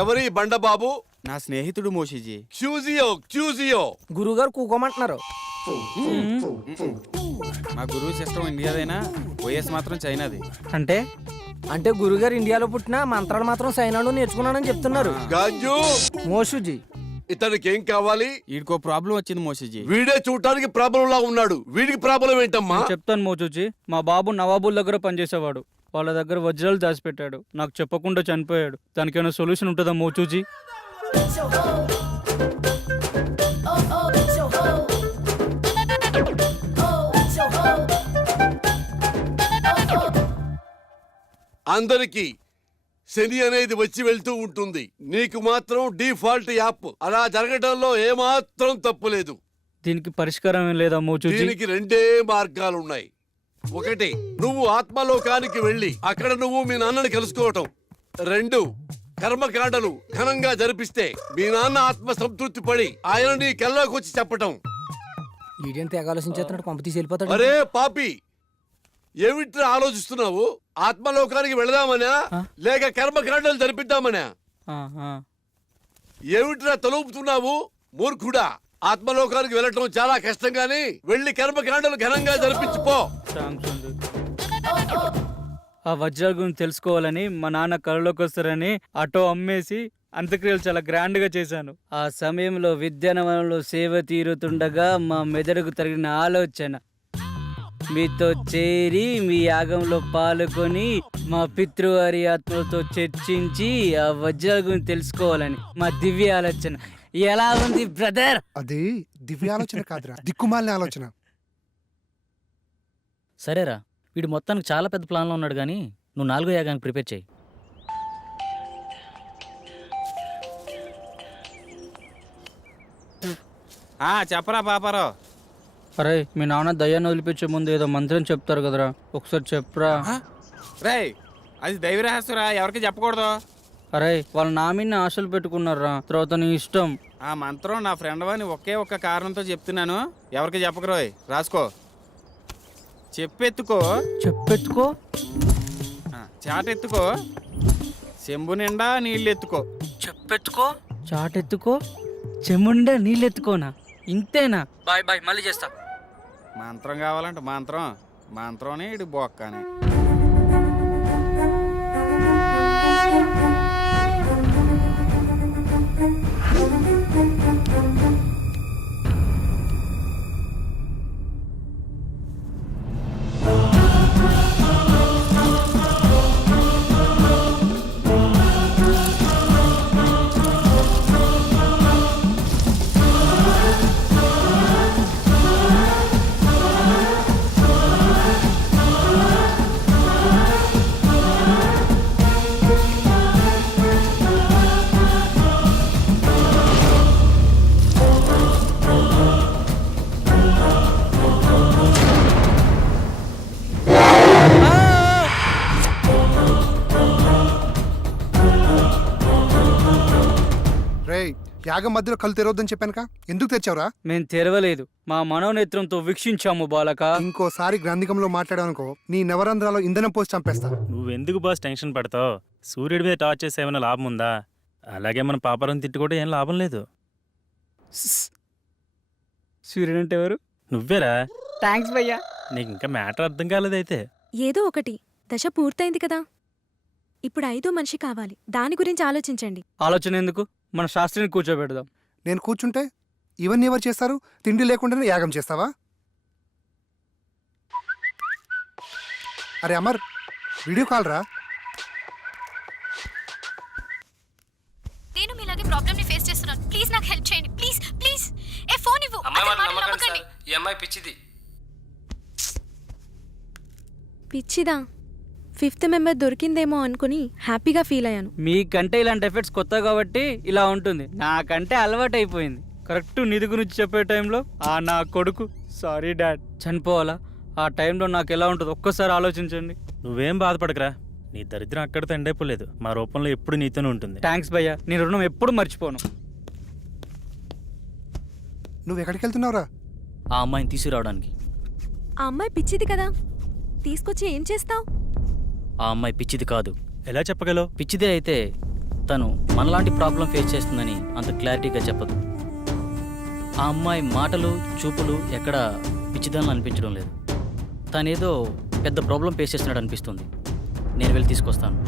ఎవరి బండబాబు? నా స్నేహితుడు మోషిజీ. క్యూజియో గురుగారు కూకోమంటున్నారు. మా గురువు సిస్టమ్ ఇండియాదైనా వైఎస్ మాత్రం చైనాది. అంటే అంటే గురుగారు ఇండియాలో పుట్టిన మంత్రాలు మాత్రం సైనాడు నేర్చుకున్నాడని చెప్తున్నారు. గాంజు మోషుజీ, ఇతనికి ఏం కావాలి? వీడికో ప్రాబ్లం వచ్చింది మోషిజీ. వీడే చూడటానికి ప్రాబ్లం లా ఉన్నాడు. వీడికి ప్రాబ్లం ఏంటమ్మా? చెప్తాను మోచూచి. మా బాబు నవాబుల్ దగ్గర పనిచేసేవాడు. వాళ్ళ దగ్గర వజ్రాలు దాచిపెట్టాడు. నాకు చెప్పకుండా చనిపోయాడు. దానికైనా సొల్యూషన్ ఉంటుందా మోచూచి? అందరికి శని అనేది వచ్చి వెళ్తూ ఉంటుంది. నీకు మాత్రం డిఫాల్ట్ యాప్. అలా జరగడంలో ఏమాత్రం తప్పులేదు. దీనికి పరిష్కారం ఏం లేదా మోచూచి? దీనికి రెండే మార్గాలున్నాయి. ఒకటి, నువ్వు ఆత్మలోకానికి వెళ్ళి అక్కడ నువ్వు మీ నాన్నని కలుసుకోవటం. రెండు, కర్మకాండలు ఘనంగా జరిపిస్తే మీ నాన్న ఆత్మ సంతృప్తి పడి ఆయన నీ కల్లోకి వచ్చి చెప్పటం. ఈడేంటి తెగ ఆలోచించేస్తున్నాడు, కొంప తీసి వెళ్ళిపోతాడు. అరే పాపి, ఏమిట్రా ఆలోచిస్తున్నావు? ఆత్మలోకానికి వెళదామనా లేక కర్మకాండలు జరిపిద్దామనా? ఏమిట్రా తలుపుతున్నావు మూర్ఖుడా? ఆత్మలోకానికి వెళ్ళటం చాలా కష్టం గాని వెళ్లి కర్మకాండలు ఘనంగా జరిపించుకో. ఆ వజ్రాల గురించి తెలుసుకోవాలని మా నాన్న కళలోకి వస్తారని ఆటో అమ్మేసి అంత్యక్రియలు చాలా గ్రాండ్ గా చేశాను. ఆ సమయంలో విద్యానవనంలో సేవ తీరుతుండగా మా మెదడుకు తగిన ఆలోచన మీతో చేరి మీ యాగంలో పాల్గొని మా పితృవారి ఆత్మలతో చర్చించి ఆ వజ్రాల గురించి తెలుసుకోవాలని మా దివ్య ఆలోచన. ఎలా ఉంది బ్రదర్? అది దివ్య ఆలోచన కాదురా, దిక్కుమాలిన ఆలోచన. సరేరా, వీడు మొత్తానికి చాలా పెద్ద ప్లాన్లో ఉన్నాడు కానీ నువ్వు 4వ యాగానికి ప్రిపేర్ చేయి. చెప్పరా పాపారావు. అరే, మీ నాన్న దయ్యాన్ని వదిలిపించే ముందు ఏదో మంత్రం చెప్తారు కదరా, ఒకసారి చెప్పరా. రేయ్, అది దైవ రహస్యరా, ఎవరికి చెప్పకూడదు. అరే, వాళ్ళు నా మీద ఆశలు పెట్టుకున్నారా, తర్వాత నీ ఇష్టం. ఆ మంత్రం నా ఫ్రెండ్ వాని ఒకే ఒక్క కారణంతో చెప్తున్నాను, ఎవరికి చెప్పకరోయ్. రాసుకో, చెప్పెత్తుకో. చెప్పెత్తుకో, చాటెత్తుకో, చెంబు నిండా నీళ్ళెత్తుకో. చెప్పెత్తుకో, చాటెత్తుకో, చెముండా నీళ్ళెత్తుకోనా? ఇంతేనా? బాయ్ బాయ్, మళ్ళీ చేస్తా. మంత్రం కావాలంటే మంత్రం ఇటు బొక్కనే. యాగం మధ్యలో కళ్ళు తెరవద్దని చెప్పానుక, ఎందుకు తెచ్చావురా? మేము తెరవలేదు, మా మనోనేత్రంతో వీక్షించాము బాలక. ఇంకోసారి గ్రంథికంలో మాట్లాడానుకో నీ నవరంధ్రాలో ఇంధనం పోసి చంపేస్తా. నువ్వెందుకు బాస్ టెన్షన్ పడతావు? సూర్యుడి మీద టార్చ్ చేస్తే ఏమైనా లాభం ఉందా? అలాగే మన పాపరం తిట్టుకుంటే ఏం లాభం లేదు. సూర్యుడు అంటే ఎవరు? నువ్వేరా. థ్యాంక్స్ భయ్యా. నీకు ఇంకా మ్యాటర్ అర్థం కాలేదైతే. ఏదో ఒకటి, దశ పూర్తయింది కదా, ఇప్పుడు 5వ మనిషి కావాలి. దాని గురించి ఆలోచించండి. ఆలోచన ఎందుకు, మన శాస్త్రిని కూర్చోబెడదాం. నేను కూర్చుంటే ఇవన్నీ ఎవరు చేస్తారు? తిండి లేకుండానే యాగం చేస్తావా? అరే అమర్, వీడియో కాల్ రా. నేను మీలాగే ప్రాబ్లమ్ ని ఫేస్ చేస్తున్నాను. ప్లీజ్ నాకు హెల్ప్ చేయండి. Please please. ఏ ఫోన్ ఇవ్వు. నమ్మకండి. ఈ అమ్మాయి పిచ్చిది. పిచ్చిదా? 5th మెంబర్ దొరికిందేమో అనుకుని హ్యాపీగా ఫీల్ అయ్యాను. మీకంటే ఇలాంటి ఎఫెక్ట్స్ కొత్త కాబట్టి ఇలా ఉంటుంది, నాకంటే అలవాటు అయిపోయింది. కరెక్ట్ నిధి గురించి చెప్పే టైంలో నా కొడుకు సారీ డాడ్ చనిపోవాలా? ఆ టైంలో నాకు ఎలా ఉంటుంది ఒక్కసారి ఆలోచించండి. నువ్వేం బాధపడకరా, నీ దరిద్రం అక్కడితో ఎండైపోలేదు. మా రూపంలో ఎప్పుడు నీతోనే ఉంటుంది. థ్యాంక్స్ భయ్యా, నీ రుణం ఎప్పుడు మర్చిపోను. నువ్వు ఎక్కడికి వెళ్తున్నావురా? ఆ అమ్మాయిని తీసుకురావడానికి. ఆ అమ్మాయి పిచ్చిది కదా, తీసుకొచ్చి ఏం చేస్తావు? ఆ అమ్మాయి పిచ్చిది కాదు. ఎలా చెప్పగలవు? పిచ్చిదే అయితే తను మనలాంటి ప్రాబ్లం ఫేస్ చేస్తుందని అంత క్లారిటీగా చెప్పదు. ఆ అమ్మాయి మాటలు చూపులు ఎక్కడ పిచ్చిదాన్ని అనిపించడం లేదు. తనేదో పెద్ద ప్రాబ్లం ఫేస్ చేస్తున్నాడు అనిపిస్తుంది. నేను వెళ్ళి తీసుకొస్తాను.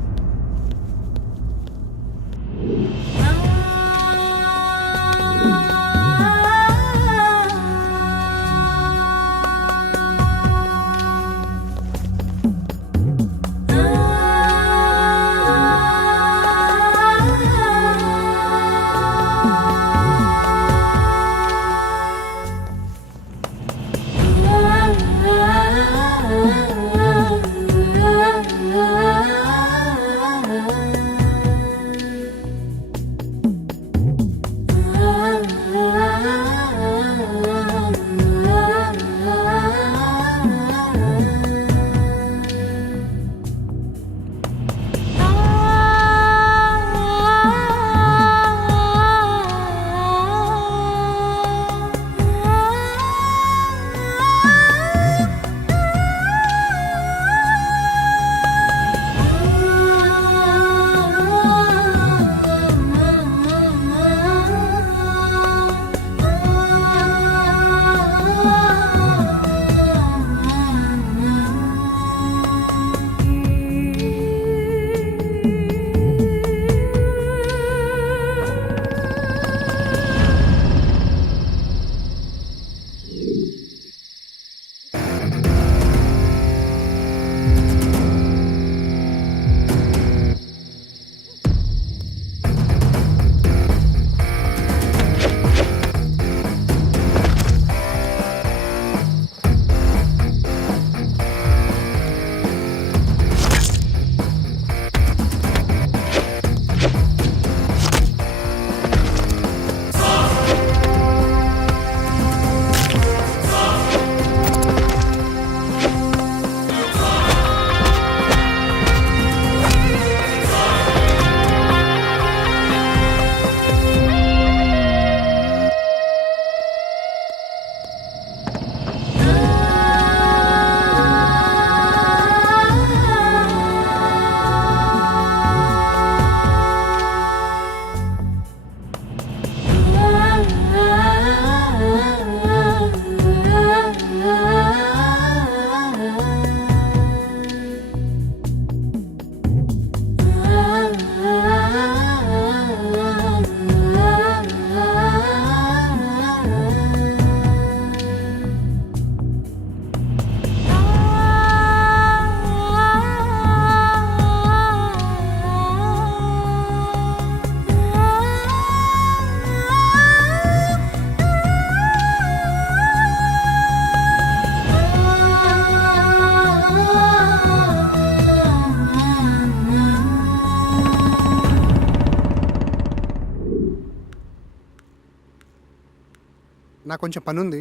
నాకు కొంచెం పని ఉంది,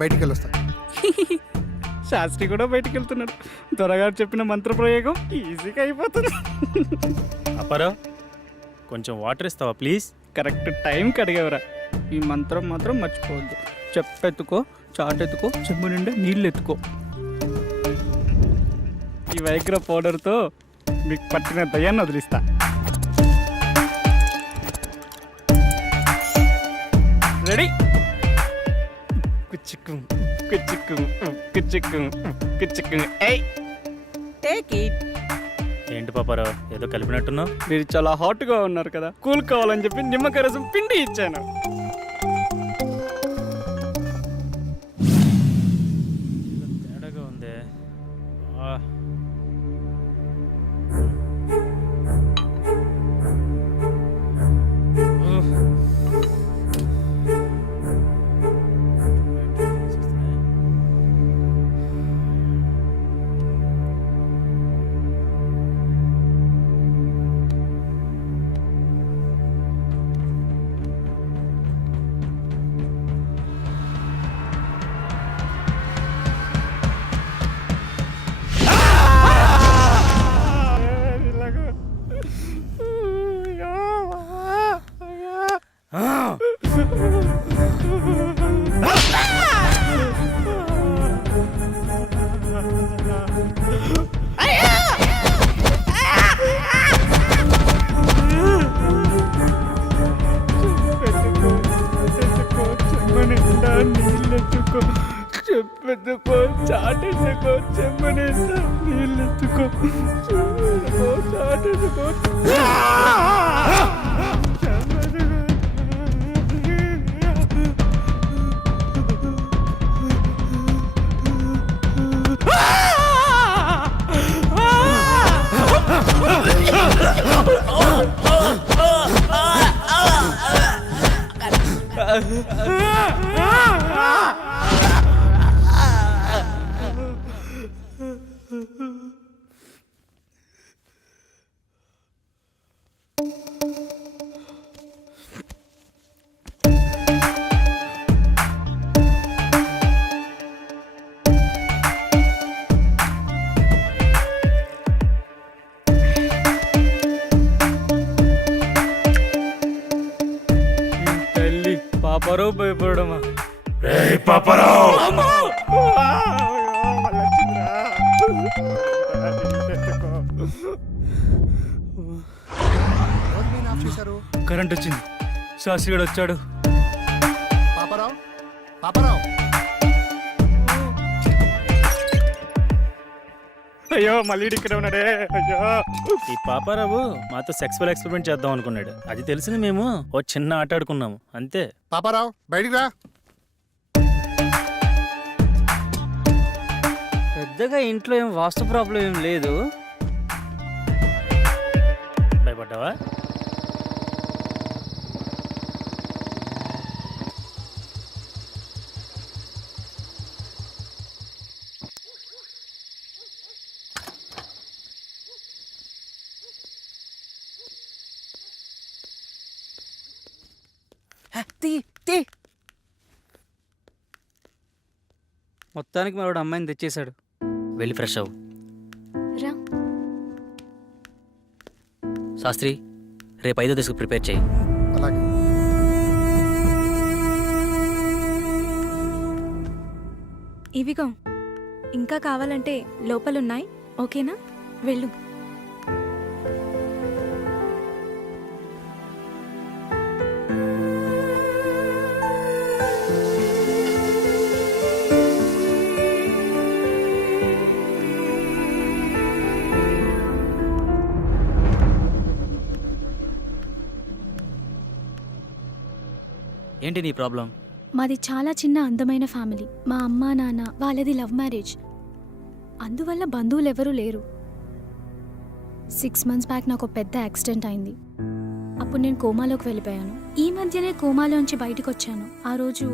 బయటికి వెళ్ళొస్తా. శాస్త్రి కూడా బయటికి వెళ్తున్నాడు. దొరగారు చెప్పిన మంత్రప్రయోగం ఈజీగా అయిపోతుంది. అప్పారావు, కొంచెం వాటర్ ఇస్తావా ప్లీజ్? కరెక్ట్ టైంకి అడిగేవరా. ఈ మంత్రం మాత్రం మర్చిపోవద్దు. చెప్పెత్తుకో, చాటెత్తుకో, చెంబు నిండా నీళ్ళు ఎత్తుకో. ఈ వైగ్ర పౌడర్తో మీకు పట్టిన దయ్యాన్ని వదిలిస్తా. రెడీ? కుచ్చిక్కు కుచ్చిక్కు కుచ్చిక్కు కుచ్చిక్కు. ఏయ్, టేక్ ఇట్. ఏంటి పాపారావు, ఏదో కలిపినట్టున్నావు? మీరు చాలా హాట్గా ఉన్నారు కదా, కూల్ కావాలని చెప్పి నిమ్మకాయ రసం పిండి ఇచ్చాను. తేడాగా ఉందే. నీళ్ళెత్తుకో చెప్పెత్తుకో చాటెత్తుకో చెమ్మనేస్తా నీళ్ళెత్తుకో చెమ్మెత్తుకో చాటెత్తుకో తల్లి పాపరో భయపడమా ఎవరు మెయిన్ ఆఫ్ చేశారు? కరెంట్ వచ్చింది శాస్త్రి గడు వచ్చాడు పాపారావు పాపారావు అయ్యో మళ్ళీ ఇక్కడ ఉన్నాడే అయ్యో ఈ పాపారావు మాతో సెక్సువల్ ఎక్స్పెరిమెంట్ చేద్దాం అనుకున్నాడు. అది తెలిసిన మేము ఓ చిన్న ఆట ఆడుకున్నాము అంతే. పాపారావు బయటికి రా. పెద్దగా ఇంట్లో ఏం వాస్తు ప్రాబ్లం ఏం లేదు. భయపడ్డావా? మొత్తానికి మరొకడు అమ్మాయిని తెచ్చేశాడు. వెళ్ళి ఫ్రెష్ అవ్వు. రా శాస్త్రి, రేపు 5వ దశకు ప్రిపేర్ చేయి. అలాగే ఇవిగో ఇంకా కావాలంటే లోపలున్నాయి. ఓకేనా? వెళ్ళు. ఏంటి నీ ప్రాబ్లం? మాది చాలా చిన్న అందమైన ఫ్యామిలీ. మా అమ్మ నాన్న వాళ్ళది లవ్ మ్యారేజ్. అందువల్ల బంధువులు ఎవరూ లేరు. 6 months బ్యాక్ నాకు పెద్ద యాక్సిడెంట్ అయింది. అప్పుడు నేను కోమాలోకి వెళ్ళిపోయాను. ఈ మధ్యనే కోమాలోంచి బయటకు వచ్చాను. ఆ రోజు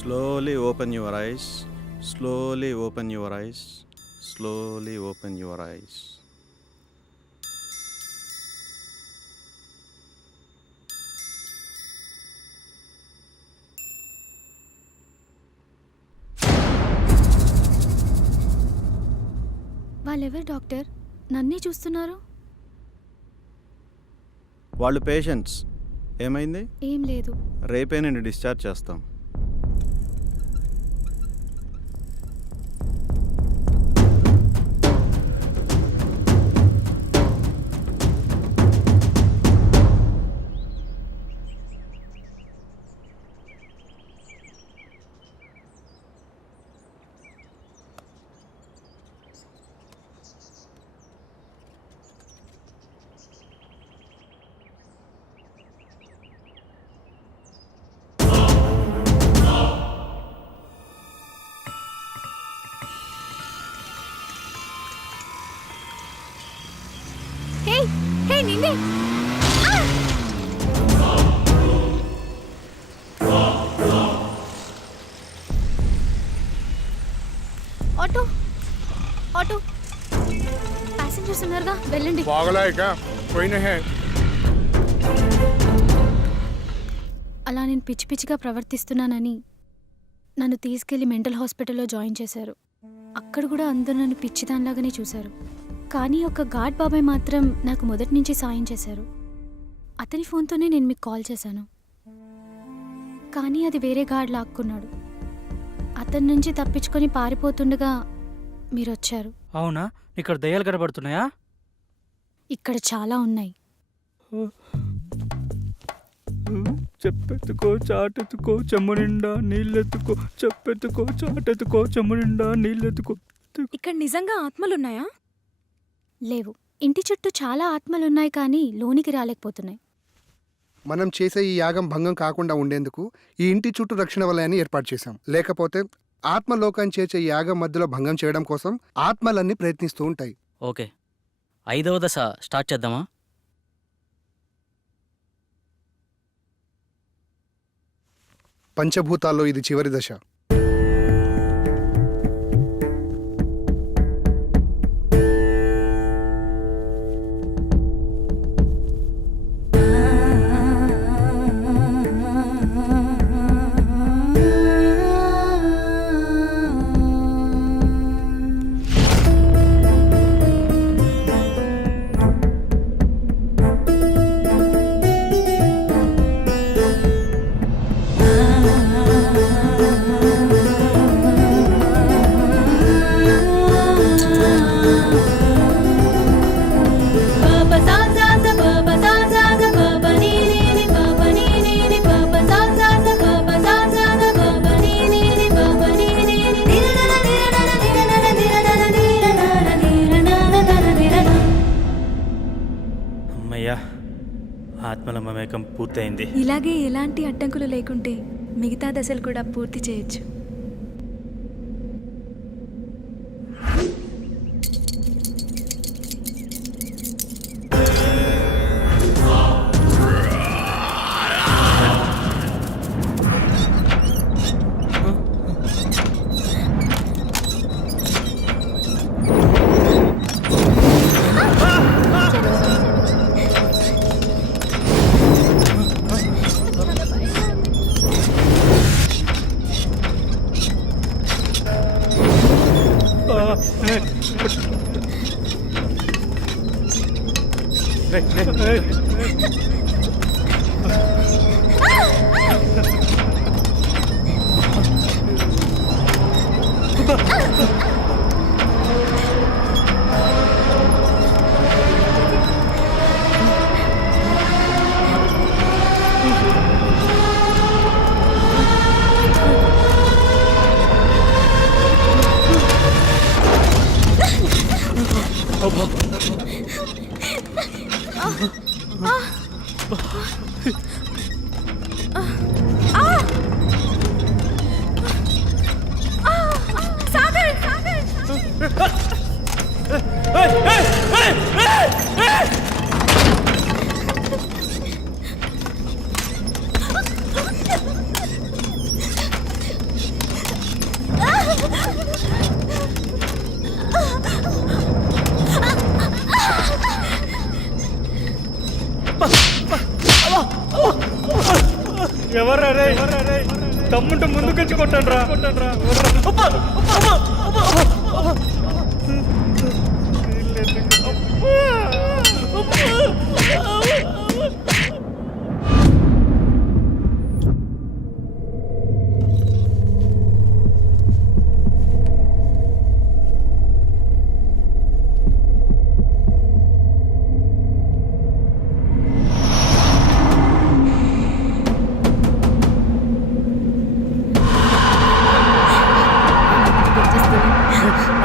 Slowly open your eyes. Slowly open your eyes. Slowly open your eyes. వాళ్ళెవరు డాక్టర్? నన్నే చూస్తున్నారు. వాళ్ళు పేషెంట్స్. ఏమైంది? ఏం లేదు. రేపే నేను డిశ్చార్జ్ చేస్తాం. హే హే నిన్నే. ఆటో ఆటో ప్యాసింజర్స్ ఉన్నారుగా, వెళ్ళండి. అలా నేను పిచ్చి పిచ్చిగా ప్రవర్తిస్తున్నానని నన్ను తీసుకెళ్లి మెంటల్ హాస్పిటల్లో జాయిన్ చేశారు. అక్కడ కూడా అందరూ నన్ను పిచ్చిదానిలాగానే చూశారు. కానీ ఒక గాడ్ బాబాయ్ మాత్రం నాకు మొదటి నుంచి సాయం చేశారు. అతని ఫోన్తోనే నేను మీకు కాల్ చేశాను. కానీ అది వేరే గాడ్ లాక్కున్నాడు. అతని నుంచి తప్పించుకొని పారిపోతుండగా మీరు వచ్చారు. అవునా? ఇక్కడ దయ్యాలు కనబడుతున్నాయా? ఇక్కడ చాలా ఉన్నాయి. చెప్పెత్తుకో చాటెత్తుకో చెమ్ము నిండా నీళ్ళెత్తుకో చెప్పెత్తుకో చాటెత్తుకో చెమ్ము నిండా నీళ్ళెత్తుకో. ఇక్కడ నిజంగా ఆత్మలున్నాయా? లేవు. ఇంటి చుట్టూ చాలా ఆత్మలున్నాయి కానీ లోనికి రాలేకపోతున్నాయి. మనం చేసే ఈ యాగం భంగం కాకుండా ఉండేందుకు ఈ ఇంటి చుట్టూ రక్షణ వలయాన్ని ఏర్పాటు చేశాం. లేకపోతే ఆత్మలోకం చేసే ఈ యాగం మధ్యలో భంగం చేయడం కోసం ఆత్మలన్నీ ప్రయత్నిస్తూ ఉంటాయి. ఓకే, 5వ దశ స్టార్ట్ చేద్దామా? పంచభూతాల్లో ఇది చివరి దశ. అమ్మయ్యా, ఆత్మల మమేకం పూర్తయింది. ఇలాగే ఎలాంటి అడ్డంకులు లేకుంటే మిగతా దశలు కూడా పూర్తి చేయొచ్చు. ఎవరా రే? తమ్ముంటే ముందుకొచ్చి కొట్టండి రా.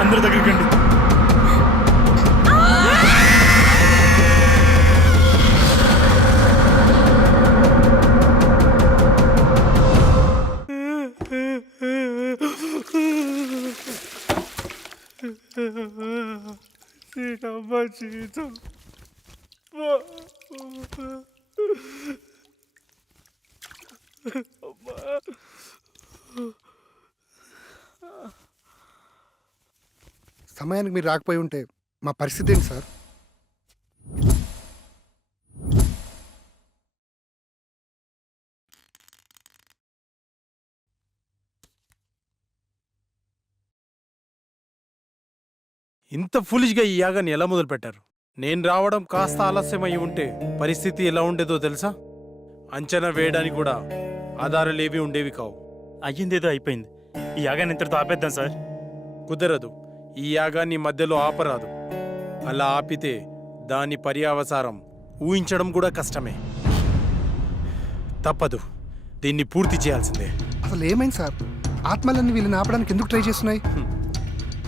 అందరి దగ్గరికి రండి. జీతం సమయానికి మీరు రాకపోయి ఉంటే మా పరిస్థితి ఏంటి సార్? ఇంత ఫులిష్గా ఈ యాగాన్ని ఎలా మొదలుపెట్టారు? నేను రావడం కాస్త ఆలస్యమై ఉంటే పరిస్థితి ఎలా ఉండేదో తెలుసా? అంచనా వేయడానికి కూడా ఆధారాలేవి ఉండేవి కావు. అయ్యిందేదో అయిపోయింది. ఈ యాగాన్ని ఇంతటితో ఆపేద్దాం సార్. కుదరదు. ఈ యాగాన్ని మధ్యలో ఆపరాదు. అలా ఆపితే దాని పర్యావసారం ఊహించడం కూడా కష్టమే. తప్పదు, దీన్ని పూర్తి చేయాల్సిందే. అసలు ఏమైంది సార్? ఆత్మలన్నీ వీళ్ళని ఆపడానికి ఎందుకు ట్రై చేస్తున్నాయి?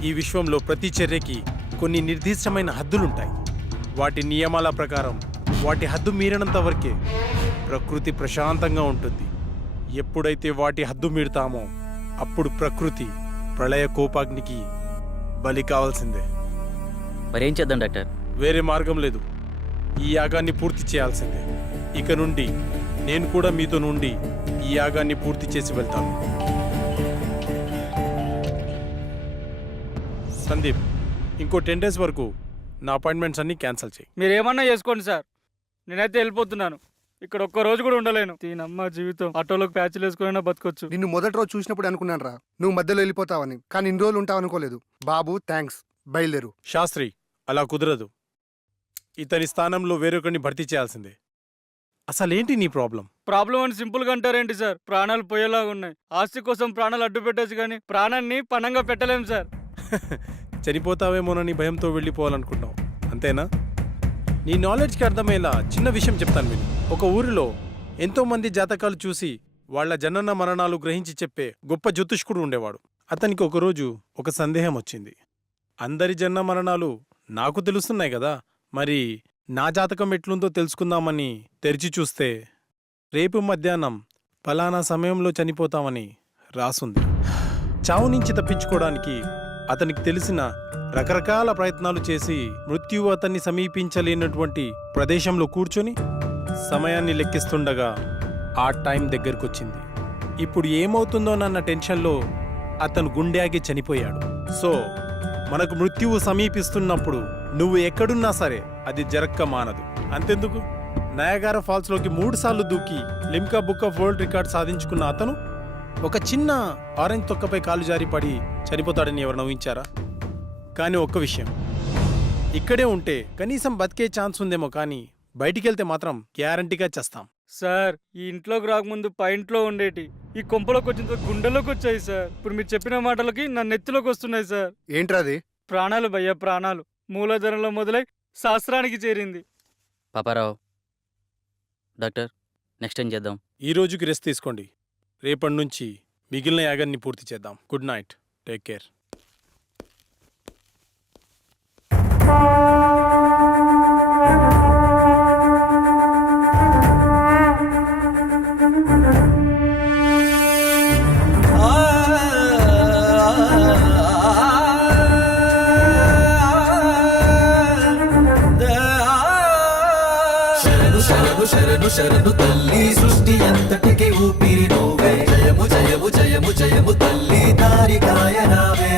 ఈ విశ్వంలో ప్రతి చర్యకి కొన్ని నిర్దిష్టమైన హద్దులుంటాయి. వాటి నియమాల ప్రకారం వాటి హద్దు మీరినంత వరకే ప్రకృతి ప్రశాంతంగా ఉంటుంది. ఎప్పుడైతే వాటి హద్దు మీరుతామో అప్పుడు ప్రకృతి ప్రళయ కోపాగ్నికి బలి కావాల్సిందే. మరేం చేద్దాం డాక్టర్? వేరే మార్గం లేదు. ఈ యాగాన్ని పూర్తి చేయాల్సిందే. ఇక నుండి నేను కూడా మీతో నుండి ఈ యాగాన్ని పూర్తి చేసి వెళ్తాను. సందీప్, ఇంకో 10 days వరకు నా అపాయింట్మెంట్స్ అన్ని క్యాన్సిల్ చేయి. మీరేమన్నా చేసుకోండి సార్, నేనైతే వెళ్ళిపోతున్నాను. ఇక్కడ ఒక్క రోజు కూడా ఉండలేను. దీనమ్మ జీవితం, ఆటోలోకి ప్యాచ్లు వేసుకున్నా బతకొచ్చు. నిన్ను మొదటి రోజు చూసినప్పుడు అనుకున్నాను రా నువ్వు మధ్యలో వెళ్ళిపోతావని, కానీ ఇన్ని రోజులు ఉంటావు అనుకోలేదు. బాబు థ్యాంక్స్, బయలుదేరు. శాస్త్రి, అలా కుదరదు. ఇతని స్థానంలో వేరొకరిని భర్తీ చేయాల్సిందే. అసలేంటి నీ ప్రాబ్లం? ప్రాబ్లం అని సింపుల్ గా అంటారేంటి సార్? ప్రాణాలు పోయేలాగా ఉన్నాయి. ఆస్తి కోసం ప్రాణాలు అడ్డు పెట్టచ్చు, కానీ ప్రాణాన్ని పణంగా పెట్టలేం సార్. చనిపోతావేమోనని భయంతో వెళ్ళిపోవాలనుకుంటావు, అంతేనా? నీ నాలెడ్జ్కి అర్థమయ్యేలా చిన్న విషయం చెప్తాను విను. ఒక ఊరిలో ఎంతో మంది జాతకాలు చూసి వాళ్ల జనన మరణాలు గ్రహించి చెప్పే గొప్ప జ్యోతిష్కుడు ఉండేవాడు. అతనికి ఒకరోజు ఒక సందేహం వచ్చింది. అందరి జనన మరణాలు నాకు తెలుస్తున్నాయి కదా, మరి నా జాతకం ఎట్లుందో తెలుసుకుందామని తెరిచి చూస్తే రేపు మధ్యాహ్నం ఫలానా సమయంలో చనిపోతామని రాసుంది. చావు నుంచి తప్పించుకోవడానికి అతనికి తెలిసిన రకరకాల ప్రయత్నాలు చేసి మృత్యువు అతన్ని సమీపించలేనటువంటి ప్రదేశంలో కూర్చొని సమయాన్ని లెక్కిస్తుండగా ఆ టైం దగ్గరకొచ్చింది. ఇప్పుడు ఏమవుతుందోనన్న టెన్షన్లో అతను గుండె చనిపోయాడు. సో మనకు మృత్యువు సమీపిస్తున్నప్పుడు నువ్వు ఎక్కడున్నా సరే అది జరక్క మానదు. అంతెందుకు, నయాగారా ఫాల్స్లోకి 3 సార్లు దూకి Limca book of world record సాధించుకున్న అతను ఒక చిన్న ఆరెంజ్ తొక్కపై కాలు జారి పడి చనిపోతాడని ఎవరు నవ్వించారా? కానీ ఒక్క విషయం, ఇక్కడే ఉంటే కనీసం బతికే ఛాన్స్ ఉందేమో, కానీ బయటికెళ్తే మాత్రం గ్యారంటీగా చేస్తాం. సార్, ఈ ఇంట్లోకి రాకముందు పైంట్లో ఉండేటి ఈ కొంపలోకి వచ్చిన గుండెలోకి వచ్చాయి సార్. ఇప్పుడు మీరు చెప్పిన మాటలకి నా నెత్తిలోకి వస్తున్నాయి సార్. ఏంట్రాది? ప్రాణాలు భయ్యా, ప్రాణాలు. మూలధనంలో మొదలై శాస్త్రానికి చేరింది. పాపారావు, డాక్టర్ నెక్స్ట్ ఏం చేద్దాం? ఈ రోజుకి రెస్ట్ తీసుకోండి. రేపటి నుంచి మిగిలిన యాగాన్ని పూర్తి చేద్దాం. Good night, take care. శరణు శరణు తల్లి, సృష్టి అంతటికి ఊపిరి నువ్వే. జయము జయము జయము జయము తల్లి, దారి కాయనావే.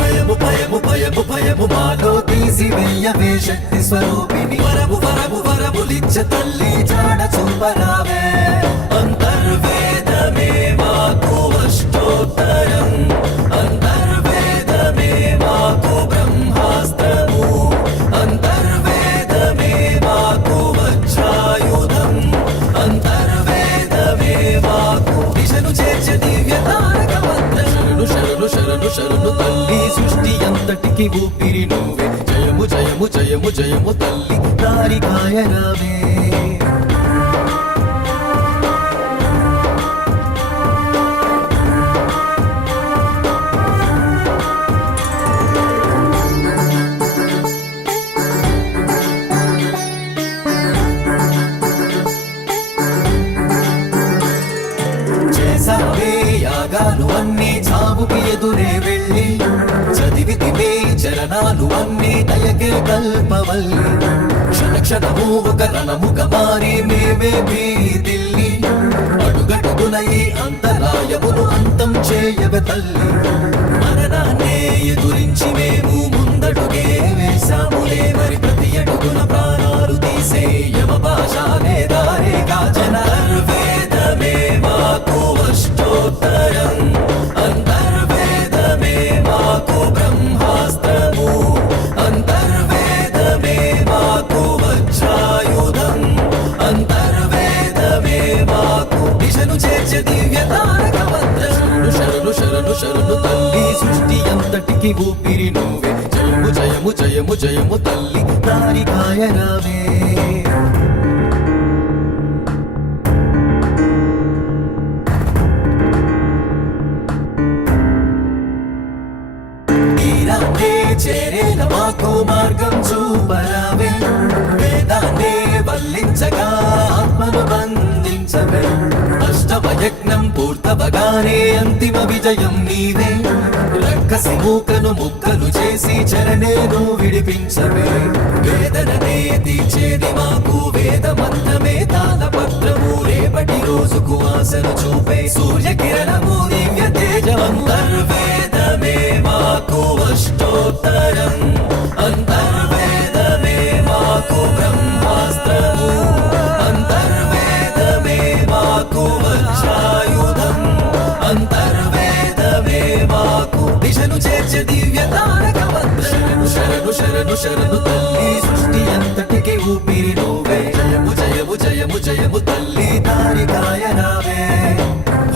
భయము భయము భయము భయము మాలో తీసి వెయ్యవే శక్తి స్వరూపిణి. వరము వరము వరములిచ్చ తల్లి, జాడ చూపరావే. అంతర్వేదమే మాకు అష్టోత్తరం, అంతర్వేదమే మాకు బ్రహ్మాస్త్రము, అంతర్వేదమే మాకు వజ్రాయుధం, అంతర్వేదమే మాకు దిశను చేర్చే దివ్య తారక మంత్రం. శరణు శరణు శరణు శరణు తల్లి, సృష్టి అంతటికి ఊపిరి నువ్వే. జయము జయము జయము జయము తల్లి, దారి కాయనావే. చేసావే యాగాలు అన్నీ చావుకి ఎదురే వెళ్ళి, చదివితివే చరణాలు అన్నీ దయకే కల్పవల్లి. క్షణ క్షణము ఒక రణముగా మారి మేమే భీతిల్లి, అడుగడుగున ఈ అంతరాయమును అంతం చేయవే తల్లి. మరణాన్నే ఎదురించి మేము ముందడుగే వేశాములే, మరి ప్రతి అడుగున ప్రాణాలు తీసే యమ భాషానే దారే కాజన. అంతర్వేదమే మాకు అష్టోత్తరం, అంతర్వేదమే మాకు బ్రహ్మాస్త్రము, అంతర్వేదమే మాకు వజ్రాయుధం, అంతర్వేదమే మాకు దిశను చేర్చే దివ్య తారక మంత్రం. శరణు శరణు శరణు శరణు తల్లి, సృష్టి జయము జయము జయము తల్లి దారికాయ రావే తీరాన్నే చేరేల మాకు మార్గం చూపరావే వేదాన్నే వల్లించగా ఆత్మను బంధించవే అష్టమయజ్ఞం పూర్తవగానే అంతిమ విజయం నీవే రక్కసి మూకను ముక్కలు చేసి చరణేను విడిపించవే వేదననే తీర్చేది మాకు వేదమంతమే తాళపత్రము రేపటి రోజుకు ఆశను చూపే సూర్యకిరణము దివ్య తేజమంతర్వేదమే మాకు అష్టోత్తరం అంతర్వేదమే మాకు బ్రహ్మాస్త్రము అంతర్వేదమే మాకు వజ్రాయుధం అంతర్వేదమే మాకు దిశను చేర్చే దివ్య తారక మంత్రం శరణు శరణు శరణు తల్లి సృష్టి అంతటికి ఊపిరి నువ్వే జయము జయము జయము జయము తల్లి దారికాయ రావే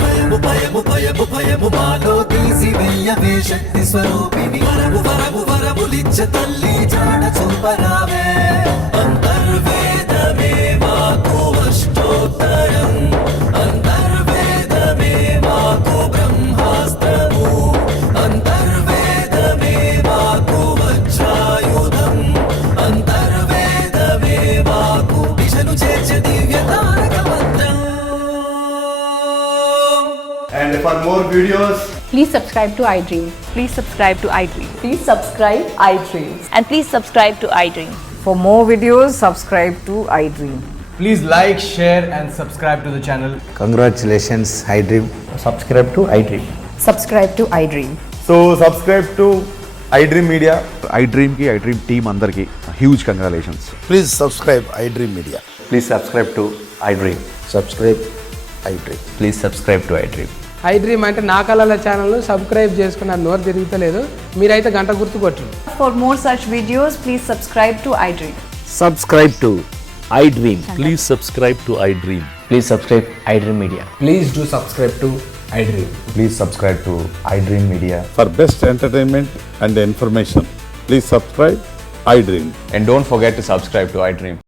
భయము భయము భయము భయము మాలో తీసి వెయ్యవే శక్తి స్వరూపిణి వరము వరము వరములిచ్చ తల్లి జాడ చూపరావే అంతర్వేదమే మాకు అష్టోత్తరం అంతర్వేదమే మాకు బ్రహ్మాస్త్రము అంతర్వేదమే మాకు వజ్రాయుధం అంతర్వేదమే మాకు దిశను చేర్చే దివ్య తారక మంత్రం. And for more videos, Please subscribe to iDream. Please subscribe to iDream. Please subscribe iDream. And please subscribe to iDream. For more videos, subscribe to iDream. please like, share, and subscribe to the channel. Congratulations, iDream. Subscribe to iDream. Subscribe to iDream. So, subscribe to iDream Media. iDream ki iDream team andar ki huge congratulations. Please subscribe iDream Media. Please subscribe to iDream. Subscribe iDream. Please subscribe to iDream. iDream అంటే నా కళల channel subscribe చేసుకున్న నోరు తిరుగుతలేదు మీరైతే గంట గుర్తు కొట్టండి. For more such videos, please subscribe to iDream. Subscribe to iDream. Please subscribe to iDream. Please subscribe iDream media. Please do subscribe to iDream. Please subscribe to iDream Media. For best entertainment and information, please subscribe iDream. And don't forget to subscribe to iDream.